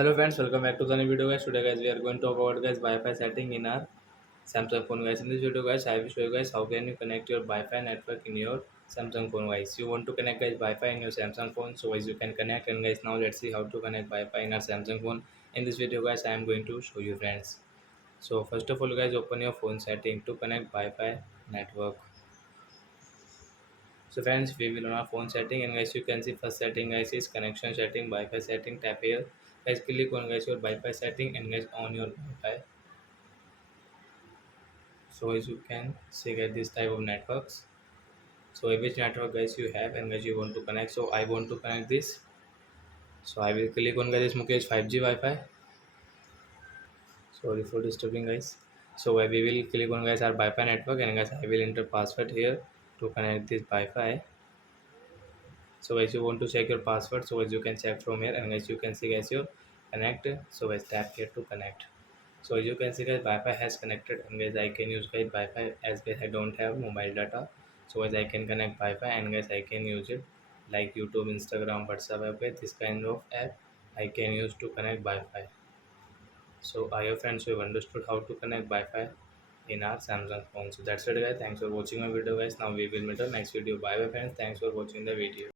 Hello friends, welcome back to the new video guys. Today guys we are going to talk about guys Wi-Fi setting in our Samsung phone guys. In this video guys I will show you guys how can you connect your Wi-Fi network in your Samsung phone guys. You want to connect guys Wi-Fi in your Samsung phone, so guys you can connect. And guys now let's see how to connect Wi-Fi in our Samsung phone. In this video guys I am going to show you friends. So first of all guys open your phone setting to connect Wi-Fi network. So friends, we will on our phone setting, and guys you can see first setting guys is connection setting, Wi-Fi setting. Tap here guys, click on guys your Wi-Fi setting and guys on your Wi-Fi. So as you can see guys this type of networks. So which network guys you have and guys you want to connect. So I want to connect this. So I will click on guys Mukesh 5G Wi-Fi. Sorry for disturbing guys. So we will click on guys our Wi-Fi network, and guys I will enter password here to connect this Wi-Fi. So as you want to check your password, so as you can check from here, and as you can see guys your connect. So guys tap here to connect. So as you can see guys Wi-Fi has connected, and guys I can use guys Wi-Fi as guys I don't have mobile data. So as I can connect Wi-Fi, and guys I can use it like YouTube, Instagram, WhatsApp app. This kind of app I can use to connect Wi-Fi. So I have friends who have understood how to connect Wi-Fi in our Samsung phone. So that's it guys. Thanks for watching my video guys. Now we will meet our next video. Bye bye friends. Thanks for watching the video.